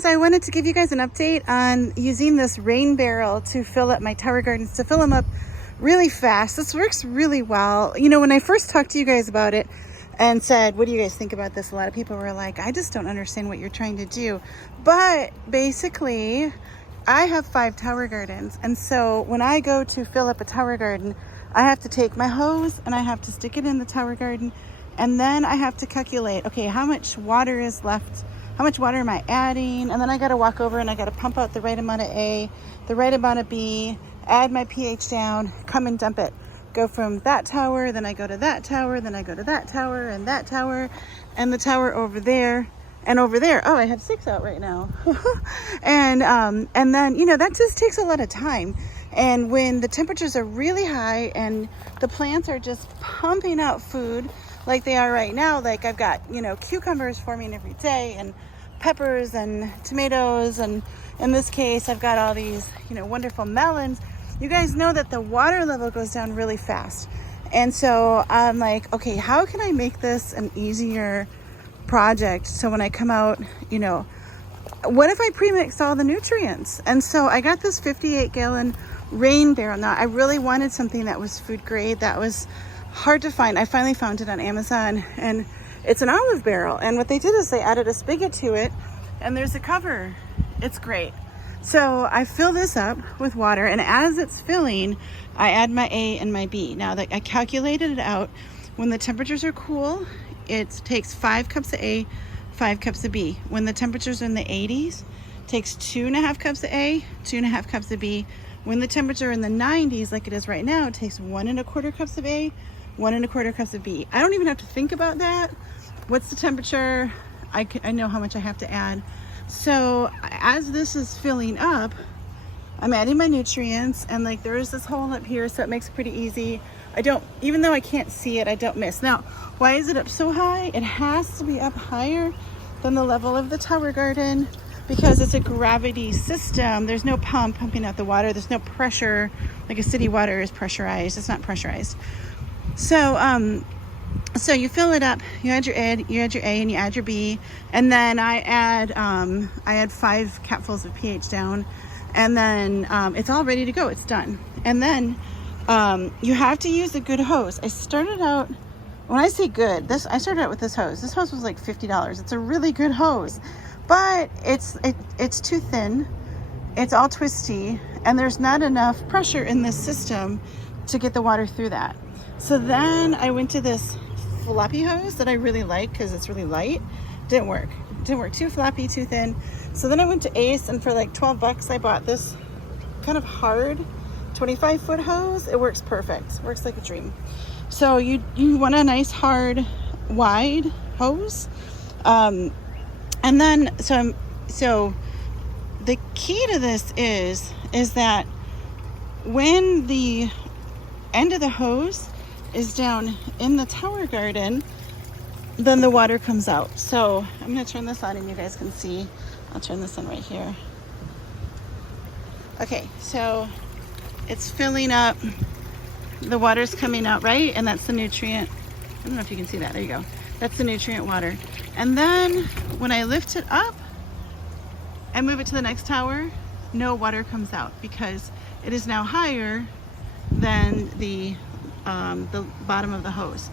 So I wanted to give you guys an update on using this rain barrel to fill up my tower gardens, to fill them up really fast. This works really well. You know, when I first talked to you guys about it and said, what do you guys think about this? A lot of people were like, I just don't understand what you're trying to do. But basically, I have 5 tower gardens. And so when I go to fill up a tower garden, I have to take my hose and I have to stick it in the tower garden. And then I have to calculate, okay, how much water is left? How much water am I adding? And then I got to walk over and I got to pump out the right amount of A, the right amount of B, add my pH down, come and dump it. Go from that tower, then I go to that tower, then I go to that tower and that tower and the tower over there and over there. Oh, I have 6 out right now. and then, you know, that just takes a lot of time. And when the temperatures are really high and the plants are just pumping out food like they are right now, like I've got, you know, cucumbers forming every day and peppers and tomatoes, and in this case I've got all these, you know, wonderful melons. You guys know that the water level goes down really fast, and so I'm like, okay, how can I make this an easier project? So when I come out, you know, what if I pre-mixed all the nutrients? And so I got this 58-gallon rain barrel. Now I really wanted something that was food grade, that was hard to find. I finally found it on Amazon, and it's an olive barrel. And what they did is they added a spigot to it, and there's a cover. It's great. So I fill this up with water, and as it's filling, I add my A and my B. Now that I calculated it out, when the temperatures are cool, it takes 5 cups of A, 5 cups of B. When the temperatures are in the 80s, it takes 2.5 cups of A, 2.5 cups of B. When the temperature in the 90s, like it is right now, it takes 1.25 cups of A, 1.25 cups of B. I don't even have to think about that. What's the temperature? I know how much I have to add. So as this is filling up, I'm adding my nutrients, and like there is this hole up here, so it makes it pretty easy. Even though I can't see it, I don't miss. Now, why is it up so high? It has to be up higher than the level of the tower garden because it's a gravity system. There's no pump pumping out the water. There's no pressure. Like a city water is pressurized. It's not pressurized. So you fill it up, you add your A, and you add your B, and then I add 5 capfuls of pH down, and then it's all ready to go. It's done. And then you have to use a good hose. I started out, when I say good, I started out with this hose. This hose was like $50. It's a really good hose, but it's too thin. It's all twisty, and there's not enough pressure in this system to get the water through that. So then I went to this floppy hose that I really like because it's really light. Didn't work. Too floppy, too thin. So then I went to Ace, and for like $12 I bought this kind of hard 25-foot hose. It works perfect. Works like a dream. So you want a nice hard wide hose, and then so the key to this is that when the end of the hose is down in the tower garden, then the water comes out. So I'm going to turn this on and you guys can see. I'll turn this on right here. Okay, so it's filling up. The water's coming out, right? And that's the nutrient. I don't know if you can see that. There you go. That's the nutrient water. And then when I lift it up and move it to the next tower, no water comes out because it is now higher than the bottom of the hose.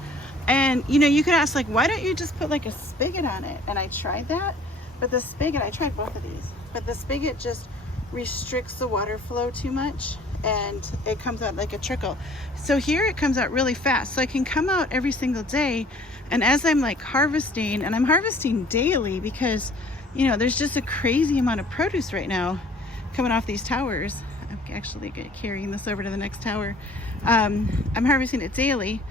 And you know, you could ask, like, why don't you just put like a spigot on it? And I tried that, but the spigot, I tried both of these, but the spigot just restricts the water flow too much, and it comes out like a trickle. So here it comes out really fast, so I can come out every single day, and as I'm like harvesting, and I'm harvesting daily because, you know, there's just a crazy amount of produce right now coming off these towers. I'm actually carrying this over to the next tower. I'm harvesting it daily,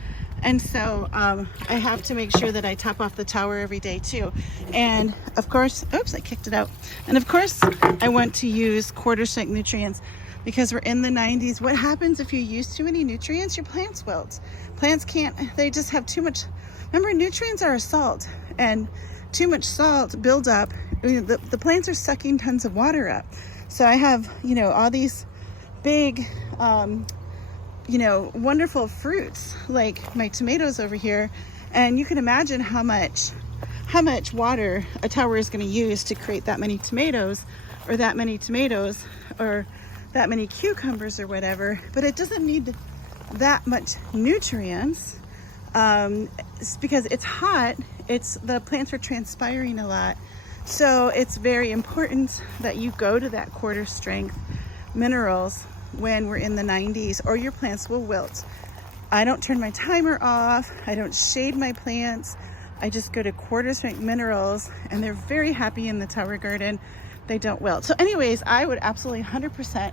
and so I have to make sure that I top off the tower every day too. And of course, oops, I kicked it out. And of course, I want to use quarter strength nutrients because we're in the 90s. What happens if you use too many nutrients? Your plants wilt. Plants can't, they just have too much. Remember, nutrients are a salt, and too much salt builds up. The plants are sucking tons of water up. So I have, you know, all these big, you know, wonderful fruits like my tomatoes over here, and you can imagine how much how much water a tower is going to use to create that many tomatoes or that many cucumbers or whatever, but it doesn't need that much nutrients. It's because it's hot, the plants are transpiring a lot. So it's very important that you go to that quarter strength minerals when we're in the 90s, or your plants will wilt. I don't turn my timer off. I don't shade my plants. I just go to quarter strength minerals, and they're very happy in the tower garden. They don't wilt. So anyways, I would absolutely 100%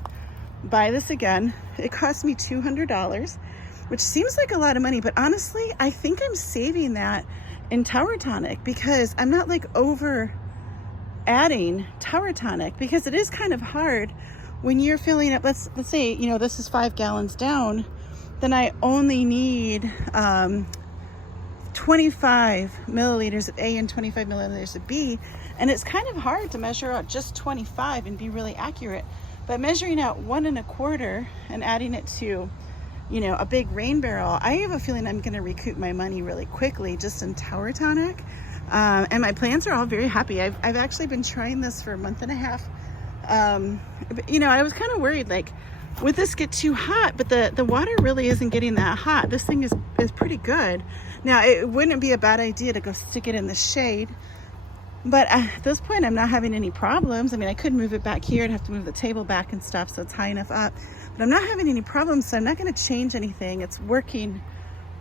buy this again. It cost me $200, which seems like a lot of money, but honestly, I think I'm saving that in Tower Tonic, because I'm not like over adding Tower Tonic, because it is kind of hard when you're filling up. Let's say, you know, this is 5 gallons down, then I only need 25 milliliters of A and 25 milliliters of B, and it's kind of hard to measure out just 25 and be really accurate. But measuring out 1 1/4 and adding it to, you know, a big rain barrel, I have a feeling I'm going to recoup my money really quickly just in Tower Tonic. And my plants are all very happy. I've actually been trying this for a month and a half. You know, I was kind of worried, like, would this get too hot? But the water really isn't getting that hot. This thing is pretty good. Now, it wouldn't be a bad idea to go stick it in the shade, but at this point, I'm not having any problems. I mean, I could move it back here. I'd have to move the table back and stuff, so it's high enough up. But I'm not having any problems, so I'm not going to change anything. It's working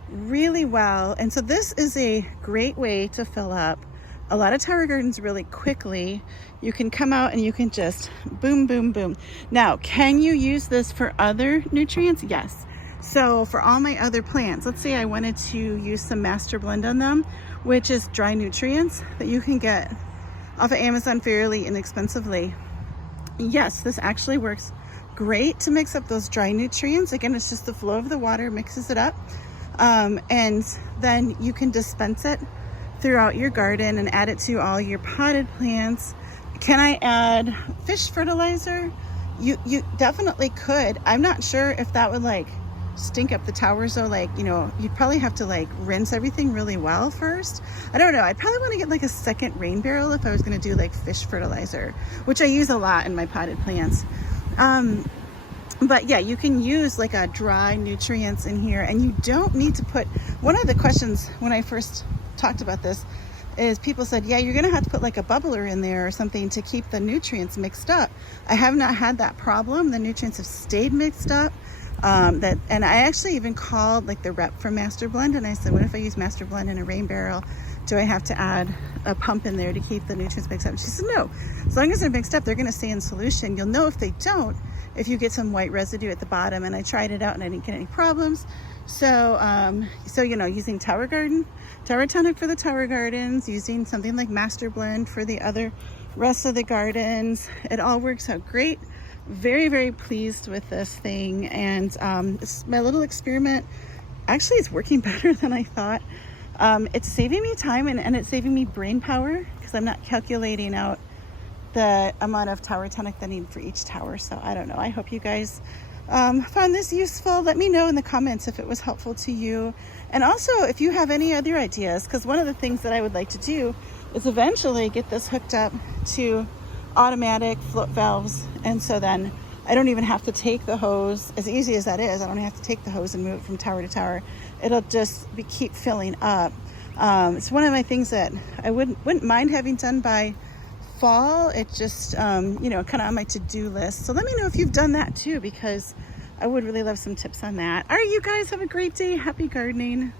really well. And so this is a great way to fill up a lot of tower gardens really quickly. You can come out and you can just boom, boom, boom. Now, can you use this for other nutrients? Yes. So for all my other plants, let's say I wanted to use some Master Blend on them, which is dry nutrients that you can get off of Amazon fairly inexpensively. Yes, this actually works great to mix up those dry nutrients. Again, it's just the flow of the water mixes it up. And then you can dispense it throughout your garden and add it to all your potted plants. Can I add fish fertilizer? You definitely could. I'm not sure if that would like stink up the towers though. Like, you know, you'd probably have to like rinse everything really well first. I don't know. I'd probably want to get like a second rain barrel if I was going to do like fish fertilizer, which I use a lot in my potted plants. But yeah, you can use like a dry nutrients in here, and you don't need to put, one of the questions when I first talked about this is people said, yeah, you're gonna have to put like a bubbler in there or something to keep the nutrients mixed up. I have not had that problem. The nutrients have stayed mixed up. And I actually even called like the rep from Master Blend, and I said, what if I use Master Blend in a rain barrel? Do I have to add a pump in there to keep the nutrients mixed up? And she said, no, as long as they're mixed up, they're gonna stay in solution. You'll know if they don't, if you get some white residue at the bottom. And I tried it out and I didn't get any problems. So, you know, using Tower Tonic for the tower gardens, using something like Master Blend for the other rest of the gardens, it all works out great. Very, very pleased with this thing. And it's my little experiment. Actually, it's working better than I thought. It's saving me time and it's saving me brain power, because I'm not calculating out the amount of Tower Tonic that I need for each tower. So I don't know. I hope you guys found this useful. Let me know in the comments if it was helpful to you. And also if you have any other ideas, because one of the things that I would like to do is eventually get this hooked up to automatic float valves. And so then I don't even have to take the hose, as easy as that is. I don't have to take the hose and move it from tower to tower. It'll just keep filling up. It's one of my things that I wouldn't mind having done by fall. It just, you know, kind of on my to-do list. So let me know if you've done that too, because I would really love some tips on that. All right, you guys have a great day. Happy gardening.